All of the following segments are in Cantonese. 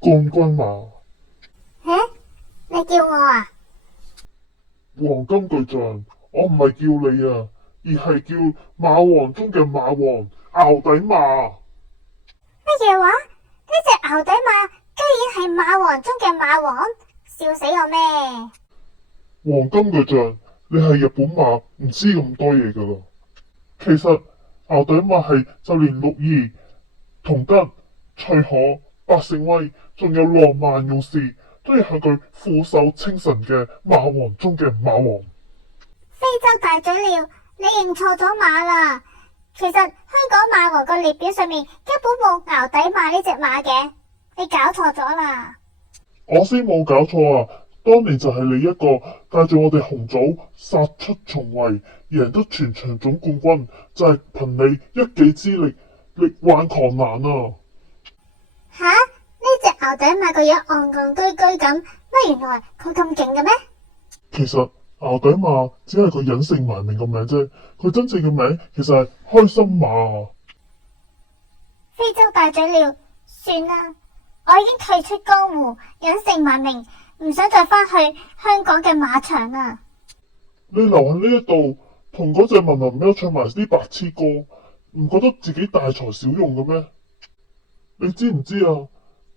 冠軍馬。你叫我啊？黃金巨象，我唔係叫你啊，而係叫馬王中嘅馬王，淆底馬。乜嘢話？呢隻淆底馬居然係馬王中嘅馬王，笑死我咩？黃金巨象，你係日本馬，唔知咁多嘢噶啦。其實淆底馬係就連六義、同吉、翠可、白勝威，仲有浪漫勇士，都要向佢俯首稱臣嘅馬王中嘅馬王。非洲大嘴鳥，你認錯咗馬啦。其實香港馬王個列表上面根本冇淆底馬呢隻馬嘅，你搞錯咗啦。我先冇搞錯啊！當年就係你一個帶住我哋紅組殺出重圍，贏得全場總冠軍，就係憑你一己之力力挽狂瀾啊！吓？呢隻淆底馬個樣戇戇居居咁，乜原來佢咁勁嘅咩？其實淆底馬只係佢隱姓埋名個名啫，佢真正嘅名其實係開心馬。非洲大嘴鳥，算啦，我已經退出江湖，隱姓埋名，唔想再返去香港嘅馬場啦。你留喺呢一度，同嗰隻文文喵唱埋啲白痴歌，唔覺得自己大材小用嘅咩？你知唔知啊？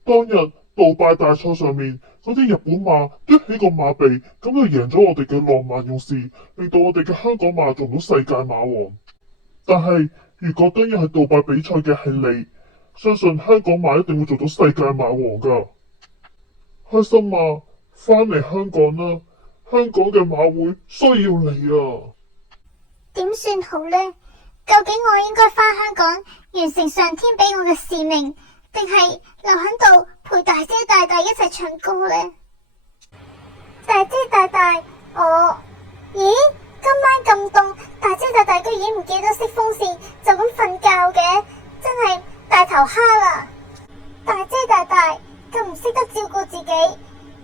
當日杜拜大賽上面嗰啲日本馬嘟起個馬鼻，咁就贏咗我哋嘅浪漫勇士，令到我哋嘅香港馬做到世界馬王。但係如果當日係杜拜比賽嘅係你，相信香港馬一定會做到世界馬王噶。開心馬，返嚟香港啦！香港嘅馬會需要你啊！點算好呢？究竟我應該返香港完成上天俾我嘅使命，定係留喺度陪大姐大大一齊唱歌呢？大姐大大，咦？今晚咁凍，大姐大大居然唔記得熄風扇，就咁瞓覺嘅，真係大頭蝦啦！大姐大大咁唔識得照顧自己，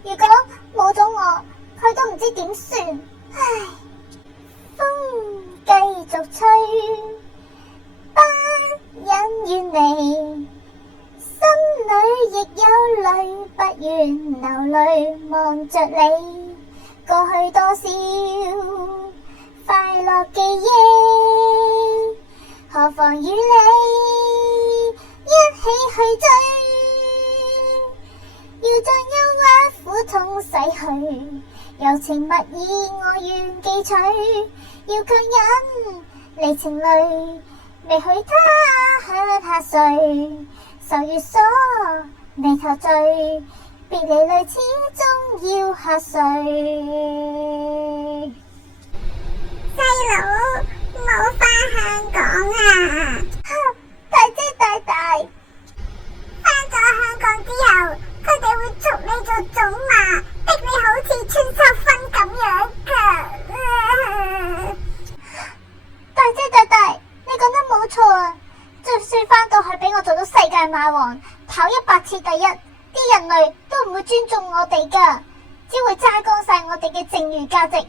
如果冇咗我，佢都唔知點算。唉，風繼續吹，不忍遠離，心裏亦有淚，不願流淚望着你，過去多少快樂記憶，何妨與你一起去追，要將憂鬱苦痛洗去，柔情蜜意我願記取，要強忍離情淚，未許他向下垂，愁越鎖眉頭聚，別離淚始終要下垂。細佬，冇返香港啊！大姐大大，返咗香港之後，佢哋會捉你做種馬，逼你好似穿秋分咁樣噶。大姐大大，你講得冇錯啊！就算返到去俾我做到世界馬王，跑100次第一，啲人類都唔會尊重我哋噶，只會揸乾晒我哋嘅剩餘價值。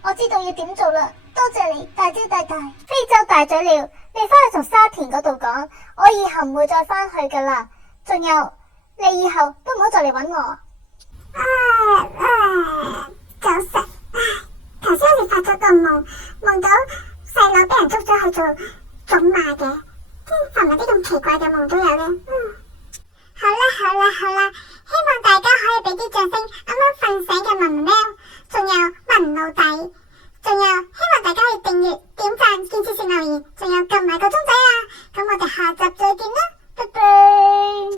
我知道要點做啦，多謝你，大姐大大。非洲大嘴鳥，你返去同沙田嗰度講，我以後唔會再返去噶啦。仲有，你以後都唔好再嚟搵我。早晨，頭先好似發咗個夢，夢到細佬俾人捉咗去做種馬嘅，發埋啲咁奇怪嘅夢都有呢。好啦，希望大家可以俾啲掌聲，啱啱瞓醒嘅文喵，仲有文老弟，仲有希望大家可以訂閱、點讚、建設性留言，仲有撳